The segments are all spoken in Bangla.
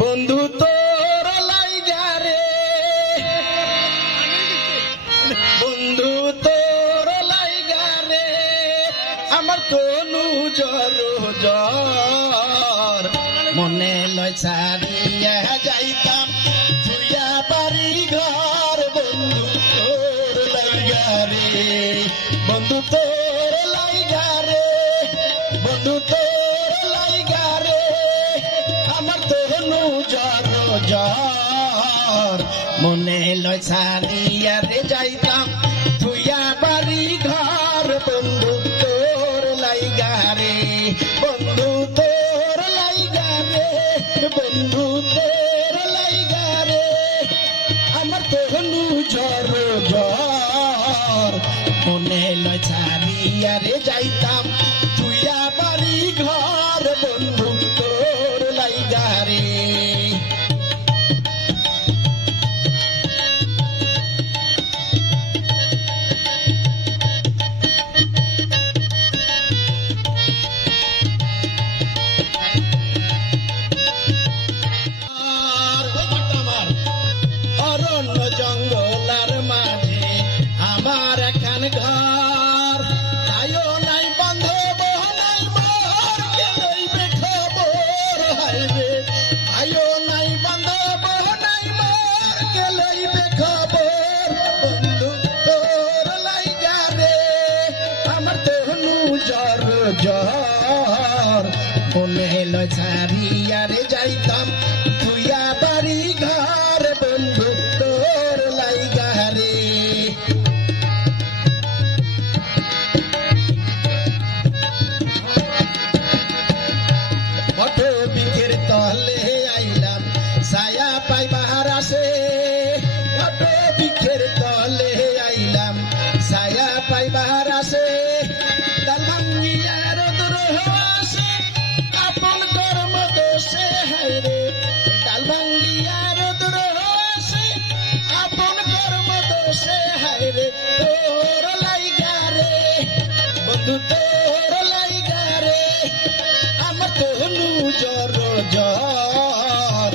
বন্ধু তোর লাইগা রে, বন্ধু তোর লাইগা রে, আমার তনু জ্বর জ্বর, মনে লয় ছাড়িয়া যাইতাম তুইয়া বাড়ি ঘর। বন্ধু তোর লাইগা রে, বন্ধু তোর লাইগা রে, বন্ধু তোর লাইগা রে, আমার তনু জ্বর জ্বর, মনে লয় ছাড়িয়া রে যাইতাম তুইয়া বাড়ি ঘর। বন্ধু তোর লাইগা রে, বন্ধু তোর লাইগা রে, বন্ধু তোর লাইগা রে, আমার তনু জ্বর জ্বর, মনে লয় ছাড়িয়া রে যাইতাম তুইয়া বাড়ি ঘর। বন্ধু তোর লাইগা রে, অরণ্য জঙ্গলার মাঝে আমার এখান ঘর, তাইও নাই বান্ধব নাই মোর, কে লইবে খবর হাইরে, তাইও নাই বান্ধব নাই মোর, কে লইবে খবর। বন্ধু তোর লাইগা রে, আমার তনু জ্বর জ্বর, মনে লয় ছাড়িয়া রে যাইতাম তুইয়া বাড়ি ঘর। বন্ধু তোর লাইগা রে, বট বৃক্ষের তলে আইলাম ছায়া পাইবার আসে, বট বৃক্ষের তলে আইলাম ছায়া পাইবার আসে, ডাল ভাঙ্গিয়া রোদুর আসে আপন কর্ম দোষে হাইরে, ডাল ভাঙ্গিয়া রোদুর আসে আপন কর্ম দোষে হাইরে। তোর লাইগা রে, বন্ধু তোর লাইগা রে, আমার তনু জ্বর জ্বর,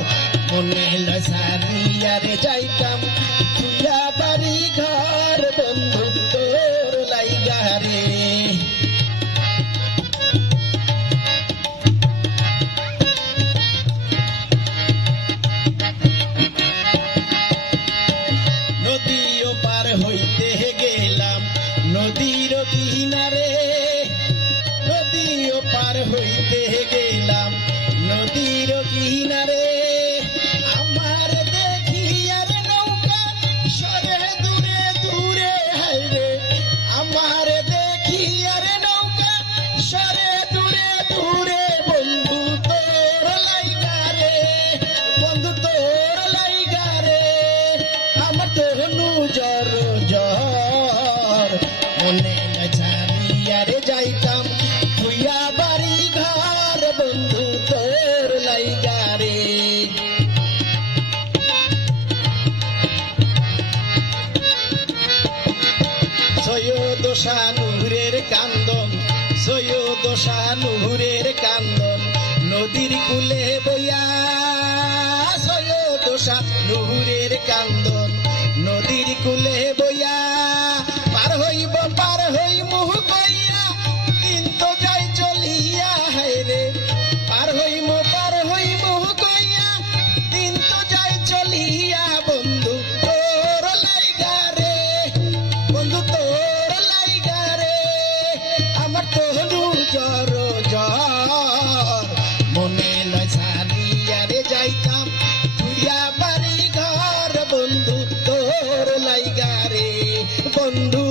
মনে লয় ছাড়িয়া রে যাইতাম তুইয়া বাড়ি ঘর। বন্ধু তোর লাইগা রে, নদীও পার হইতে গেলাম নদীর কিনারে, নদীও পার হইতে গেলাম নদীর কিনারে, আমার দেখি আর নৌকা সরে দূরে দূরে হাইরে, আমার দেখি আর নৌকা সরে দূরে দূরে। বন্ধু তোর লাইগা রে, বন্ধু তোর লাইগা রে, আমার তনু জ্বর জ্বর, মনে লয় ছাড়িয়া রে যাইতাম তুইয়া বাড়ি ঘর। বন্ধু তোর লাইগা রে, সৈয়দ শানুরের কান্দন, সৈয়দ শানুরের কান্দন, নদীর কুলে বইয়া, সৈয়দ শানুরের কান্দন, নদীর কুলে বইয়া, পার হইব পার হই মুহ কইয়া, দিন তো যাই চলিয়া হাইরে, পার হইম পার হই মুহ কইয়া, দিন তো যাই চলিয়া। বন্ধু তোর লাইগা রে, বন্ধু তোর লাইগা রে, আমার তনু জ্বর জ্বর, মনে লয় ছাড়িয়া রে যাইতাম তুইয়া বাড়ি ঘর। বন্ধু তোর লাইগা রে, বন্ধু